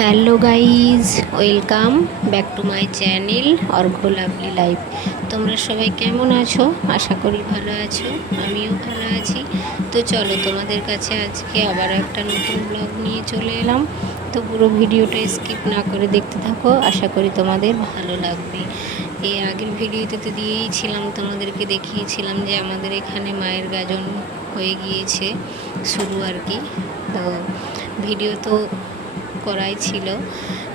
Hello guys, welcome back to my channel Arghya lovely life. তোমরা সবাই কেমন আছো? আশা করি ভালো আছো, আমিও ভালো আছি। তো চলো, তোমাদের কাছে আজকে আবার একটা নতুন ব্লগ নিয়ে চলে এলাম। তো পুরো ভিডিওটা স্কিপ না করে দেখতে থাকো, আশা করি তোমাদের ভালো লাগবে। এর আগের ভিডিওতে তো দিয়েইছিলাম, তোমাদেরকে দেখিয়েছিলাম যে আমাদের এখানে মায়ের গাজন হয়ে গিয়েছে শুরু আর কি। তো ভিডিও তো করাই ছিল,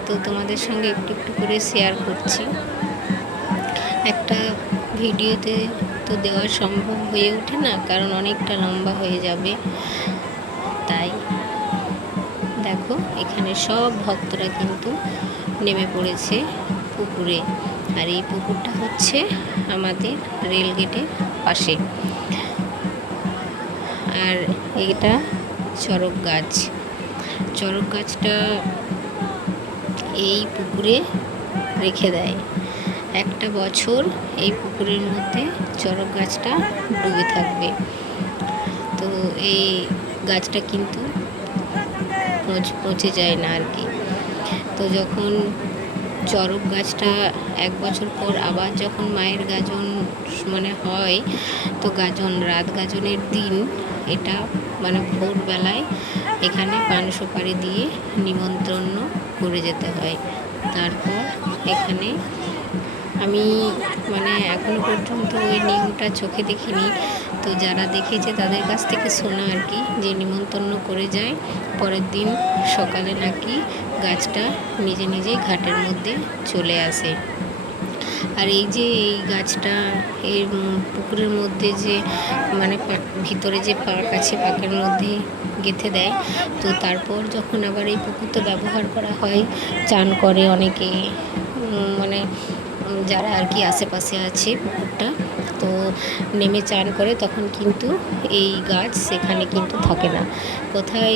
তো তোমাদের সঙ্গে একটু একটু করে শেয়ার করছি। একটা ভিডিওতে তো দেওয়া সম্ভব হয়ে ওঠে না, কারণ অনেকটা লম্বা হয়ে যাবে। তাই দেখো, এখানে সব ভক্তরা কিন্তু নেমে পড়েছে পুকুরে। আর এই পুকুরটা হচ্ছে আমাদের রেল গেটের পাশে। আর এটা চড়ক গাছ। চড়ক গাছটা এই পুকুরে রেখে দেয়। একটা বছর এই পুকুরের মধ্যে চড়ক গাছটা ডুবে থাকবে। তো এই গাছটা কিন্তু পচে যায় না আর কি। তো যখন চড়ক গাছটা এক বছর পর আবার যখন মায়ের গাজন হয়, তো রাত গাজনের দিন এটা ভোরবেলায় এখানে পান সুপারি দিয়ে নিমন্ত্রণ করে যেতে হয়। তারপর এখানে আমি এখনো পর্যন্ত ওই নিয়মটা চোখে দেখিনি, তো যারা দেখেছে তাদের কাছ থেকে শোনা আর কি, যে নিমন্ত্রণ করে যায়, পরের দিন সকালে নাকি গাছটা নিজে নিজেই ঘাটের মধ্যে চলে আসে। আর এই যে এই গাছটা এর পুকুরের মধ্যে যে ভিতরে যে পাক আছে, পাকের মধ্যে গেঁথে দেয়। তো তারপর যখন আবার এই পুকুরটা ব্যবহার করা হয়, চান করে অনেকে, যারা আর কি আশেপাশে আছে পুকুরটা, তো নেমে চান করে, তখন কিন্তু এই গাছ সেখানে কিন্তু থাকে না। কোথায়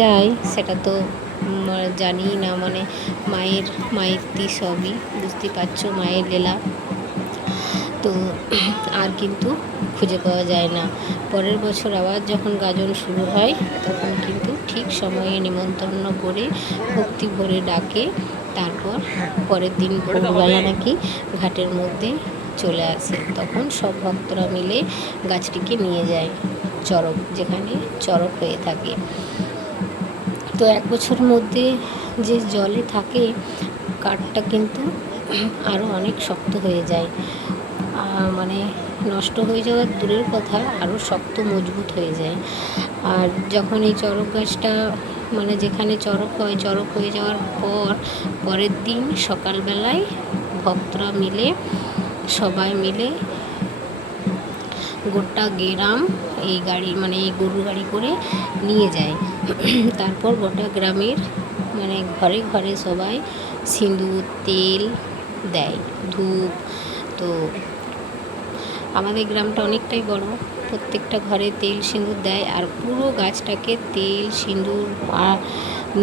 যায় সেটা তো জানি না। মায়ের মায়েরই সবই, বুঝতে পারছো, মায়ের লীলা। তো আর কিন্তু খুঁজে পাওয়া যায় না। পরের বছর আবার যখন গাজন শুরু হয়, তখন কিন্তু ঠিক সময়ে নিমন্ত্রণ করে ভক্তি ভরে ডাকে। তারপর পরের দিন ভোরবেলা নাকি ঘাটের মধ্যে চলে আসে। তখন সব ভক্তরা মিলে গাছটিকে নিয়ে যায় চড়ক, যেখানে চড়ক হয়ে থাকে। তো এক বছরের মধ্যে যে জলে থাকে, কাঠটা কিন্তু আরও অনেক শক্ত হয়ে যায়। নষ্ট হয়ে যাওয়ার দূরের কথা, আরও শক্ত মজবুত হয়ে যায়। আর যখন এই চড়ক গাছটা যেখানে চড়ক হয়, চড়ক হয়ে যাওয়ার পরের দিন সকালবেলায় ভক্তরা মিলে, সবাই মিলে গোটা গ্রাম এই গাড়ি এই গরু গাড়ি করে নিয়ে যায়। তারপর গোটা গ্রামের ঘরে ঘরে সবাই সিঁদুর, তেল দেয়, ধূপ। তো আমাদের গ্রামটা অনেকটাই বড়, প্রত্যেকটা ঘরে তেল সিঁদুর দেয়, আর পুরো গাছটাকে তেল সিঁদুর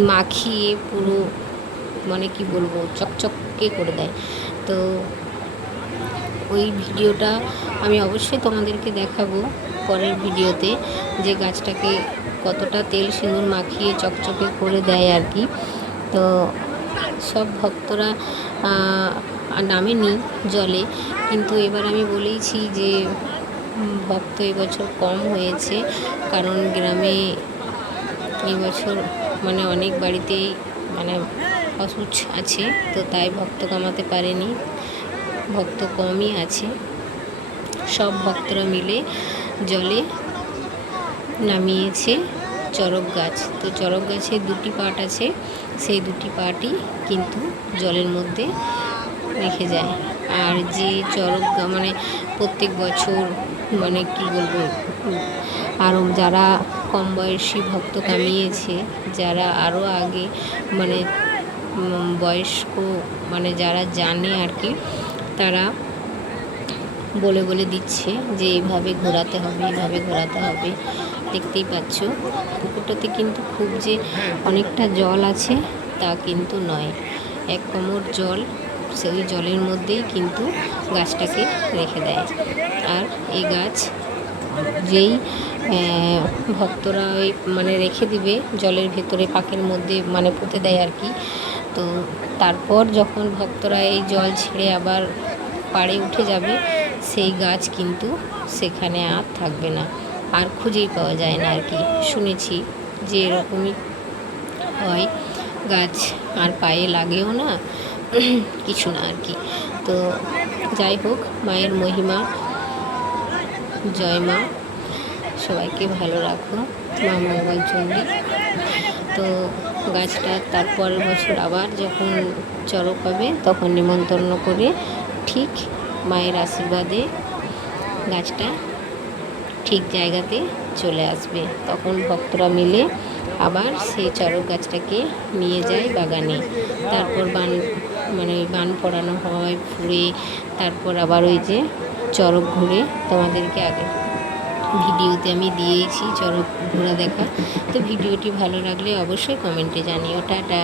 মাখিয়ে পুরো কি বলবো, চকচকে করে দেয়। তো ওই ভিডিওটা আমি অবশ্যই তোমাদেরকে দেখাবো পরের ভিডিওতে, যে গাছটাকে কতটা তেল সিঁদুর মাখিয়ে চকচকে করে দেয় আর কি। তো সব ভক্তরা নামেনি জলে, কিন্তু এবার আমি বলেইছি যে ভক্ত এবছর কম হয়েছে, কারণ গ্রামে এবছর অনেক বাড়িতেই অসুখ আছে, তো তাই ভক্ত কমাতে পারেনি, ভক্ত কমই আছে। সব ভক্তরা মিলে জলে নামিয়েছে চড়ক গাছ। তো চড়ক গাছে দুটি পাট আছে, সেই দুটি পাটই কিন্তু জলের মধ্যে রেখে যায়। আর যে চড়ক প্রত্যেক বছর কি বলবো, আরও যারা কম বয়সী ভক্ত কামিয়েছে, যারা আরও আগে বয়স্ক যারা জানে আর কি, তারা বলে বলে দিচ্ছে যে এইভাবে ঘোরাতে হবে, এইভাবে ঘোরাতে হবে। দেখতেই পাচ্ছ পুকুরটাতে কিন্তু খুব যে অনেকটা জল আছে তা কিন্তু নয়, এক কোমর জল। সেই জলের মধ্যেই কিন্তু গাছটাকে রেখে দেয়। আর এই গাছ যেই ভক্তরা ওই মানে রেখে দিবে জলের ভেতরে, পাকের মধ্যে মানে পুঁতে দেয় আর কি। তো তারপর যখন ভক্তরা এই জল ছেড়ে আবার পাড়ে উঠে যাবে, সেই গাছ কিন্তু সেখানে আর থাকবে না, আর খুঁজেই পাওয়া যায় না আর কি। শুনেছি যে এরকমই হয়, গাছ আর পায়ে লাগেও না, কিছু না আর কি। তো যাই হোক, মায়ের মহিমা, জয় মা, সবাইকে ভালো রাখো, মা মঙ্গলচণ্ডী। তো গাছটা তারপরের বছর আবার যখন চড়ক হবে তখন নিমন্ত্রণ করে ঠিক মায়ের আশীর্বাদে গাছটা ঠিক জায়গাতে চলে আসবে। তখন ভক্তরা মিলে আবার সেই চড়ক গাছটাকে নিয়ে যায় বাগানে। তারপর মানে বান পড়ানো হয় ফুলে, তারপর আবার ওই যে চড়ক ঘুরে, তোমাদেরকে আগে ভিডিওতে আমি দিয়েছি চড়ক ঘোরা দেখা। তো ভিডিওটি ভালো লাগলে অবশ্যই কমেন্টে জানিও। টাটা।